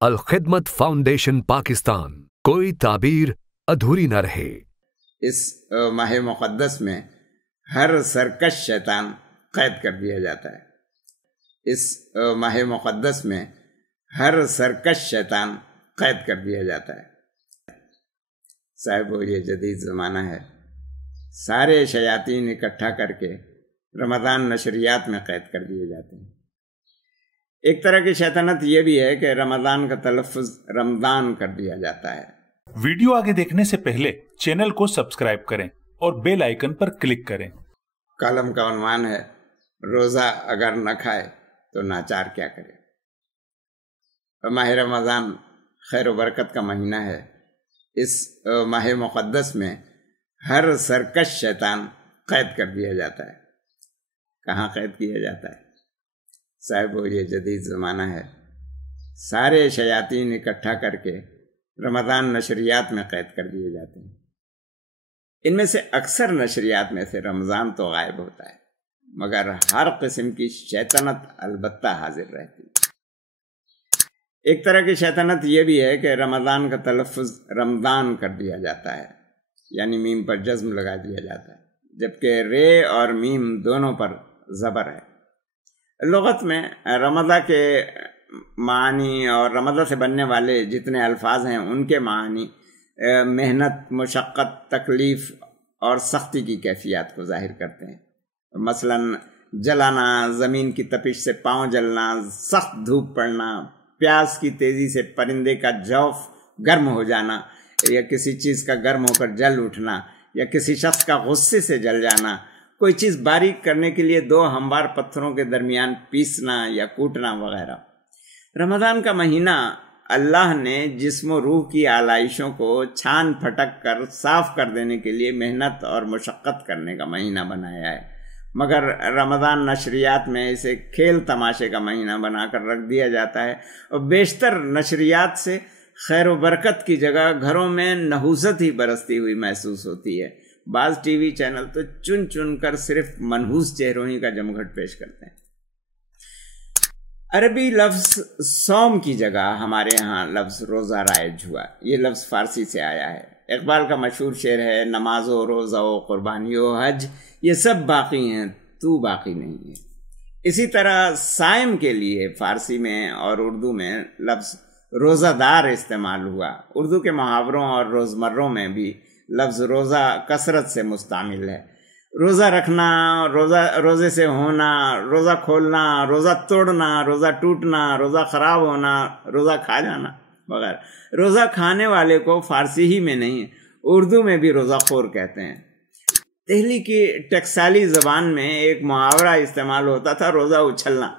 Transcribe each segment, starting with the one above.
Al-Khidmat foundation Pakistan, کوئی تعبیر ادھوری نہ رہے۔ اس ماہ مقدس میں ہر سرکش شیطان قید کر دیا جاتا ہے۔ اس ماہ مقدس میں ہر سرکش شیطان قید کر دیا جاتا ہے۔ صاحب یہ جدید زمانہ ہے، سارے شیاطین اکٹھا کر کے رمضان نشریات میں قید کر دیے جاتے ہیں۔ ایک طرح کی شیطنت یہ بھی ہے کہ رمضان کا تلفظ رمضان کر دیا جاتا ہے۔ ویڈیو آگے دیکھنے سے پہلے چینل کو سبسکرائب کریں اور بیل آئیکن پر کلک کریں۔ کالم کا عنوان ہے روزہ اگر نہ کھائے تو ناچار کیا کرے۔ ماہ رمضان خیر و برکت کا مہینہ ہے۔ اس ماہ مقدس میں ہر سرکش شیطان قید کر دیا جاتا ہے۔ کہاں قید کیا جاتا ہے؟ صاحب یہ جدید زمانہ ہے، سارے شیاطین اکٹھا کر کے رمضان نشریات میں قید کر دیے جاتے ہیں۔ ان میں سے اکثر نشریات میں سے رمضان تو غائب ہوتا ہے، مگر ہر قسم کی شیطنت البتہ حاضر رہتی ہے۔ ایک طرح کی شیطنت یہ بھی ہے کہ رمضان کا تلفظ رمضان کر دیا جاتا ہے، یعنی میم پر جزم لگا دیا جاتا ہے، جبکہ رے اور میم دونوں پر زبر ہے۔ لغت میں رمضان کے معنی اور رمضان سے بننے والے جتنے الفاظ ہیں ان کے معنی محنت، مشقت، تکلیف اور سختی کی کیفیات کو ظاہر کرتے ہیں۔ مثلا جلانا، زمین کی تپش سے پاؤں جلنا، سخت دھوپ پڑنا، پیاس کی تیزی سے پرندے کا جوف گرم ہو جانا، یا کسی چیز کا گرم ہو کر جل اٹھنا، یا کسی شخص کا غصے سے جل جانا، کوئی چیز باریک کرنے کے لیے دو ہموار پتھروں کے درمیان پیسنا یا کوٹنا وغیرہ۔ رمضان کا مہینہ اللہ نے جسم و روح کی آلائشوں کو چھان پھٹک کر صاف کر دینے کے لیے محنت اور مشقت کرنے کا مہینہ بنایا ہے، مگر رمضان نشریات میں اسے کھیل تماشے کا مہینہ بنا کر رکھ دیا جاتا ہے، اور بیشتر نشریات سے خیر و برکت کی جگہ گھروں میں نحوست ہی برستی ہوئی محسوس ہوتی ہے۔ بعض ٹی وی چینل تو چن چن کر صرف منحوس چہروں ہی کا جمگھٹ پیش کرتے ہیں۔ عربی لفظ صوم کی جگہ ہمارے ہاں لفظ روزہ رائج ہوا۔ یہ لفظ فارسی سے آیا ہے۔ اقبال کا مشہور شعر ہے، نماز و روزہ و قربانی و حج یہ سب باقی ہیں، تو باقی نہیں ہے۔ اسی طرح صائم کے لیے فارسی میں اور اردو میں لفظ روزہ دار استعمال ہوا۔ اردو کے محاوروں اور روزمروں میں بھی لفظ روزہ کثرت سے مستعمل ہے۔ روزہ رکھنا، روزے سے ہونا، روزہ کھولنا، روزہ توڑنا، روزہ ٹوٹنا، روزہ خراب ہونا، روزہ کھا جانا وغیرہ۔ روزہ کھانے والے کو فارسی ہی میں نہیں اردو میں بھی روزہ خور کہتے ہیں۔ دہلی کی ٹکسالی زبان میں ایک محاورہ استعمال ہوتا تھا، روزہ اچھلنا۔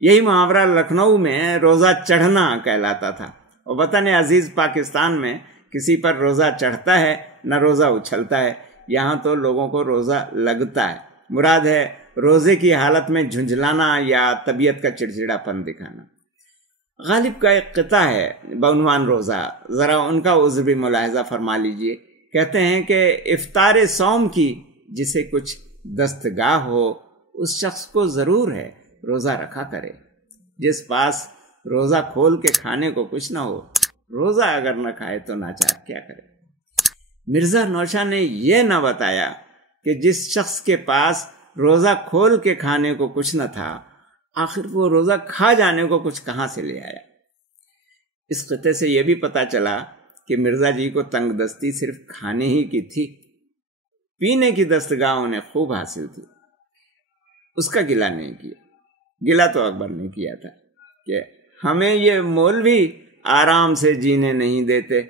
یہی محاورہ لکھنؤ میں روزہ چڑھنا کہلاتا تھا۔ اور وطن عزیز پاکستان میں کسی پر روزہ چڑھتا ہے نہ روزہ اچھلتا ہے، یہاں تو لوگوں کو روزہ لگتا ہے۔ مراد ہے روزے کی حالت میں جھنجھلانا یا طبیعت کا چڑچڑا پن دکھانا۔ غالب کا ایک قطعہ ہے بعنوان روزہ، ذرا ان کا عذر بھی ملاحظہ فرما لیجئے۔ کہتے ہیں کہ افطار صوم کی جسے کچھ دستگاہ ہو اس شخص کو ضرور ہے روزہ رکھا کرے، جس پاس روزہ کھول کے کھانے کو کچھ نہ ہو روزہ اگر نہ کھائے تو ناچار کیا کرے۔ مرزا نوشا نے یہ نہ بتایا کہ جس شخص کے پاس روزہ کھول کے کھانے کو کچھ نہ تھا، آخر وہ روزہ کھا جانے کو کچھ کہاں سے لے آیا۔ اس قطعے سے یہ بھی پتا چلا کہ مرزا جی کو تنگ دستی صرف کھانے ہی کی تھی، پینے کی دستگاہ انہیں خوب حاصل تھی۔ اس کا گلہ نہیں کیا۔ گلہ تو اکبر نے کیا تھا کہ ہمیں یہ مولوی آرام سے جینے نہیں دیتے،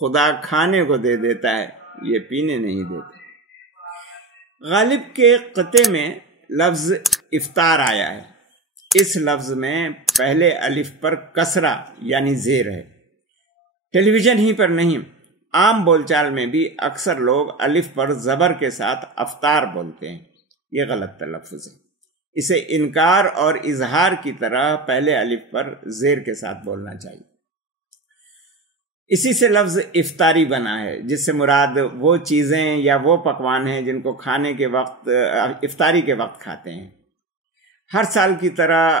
خدا کھانے کو دے دیتا ہے، یہ پینے نہیں دیتے۔ غالب کے قطعے میں لفظ افطار آیا ہے۔ اس لفظ میں پہلے الف پر کسرہ یعنی زیر ہے۔ ٹیلی ویژن ہی پر نہیں، عام بول چال میں بھی اکثر لوگ الف پر زبر کے ساتھ افطار بولتے ہیں۔ یہ غلط تلفظ ہے۔ اسے انکار اور اظہار کی طرح پہلے الف پر زیر کے ساتھ بولنا چاہیے۔ اسی سے لفظ افطاری بنا ہے، جس سے مراد وہ چیزیں یا وہ پکوان ہیں جن کو کھانے کے وقت افطاری کے وقت کھاتے ہیں۔ ہر سال کی طرح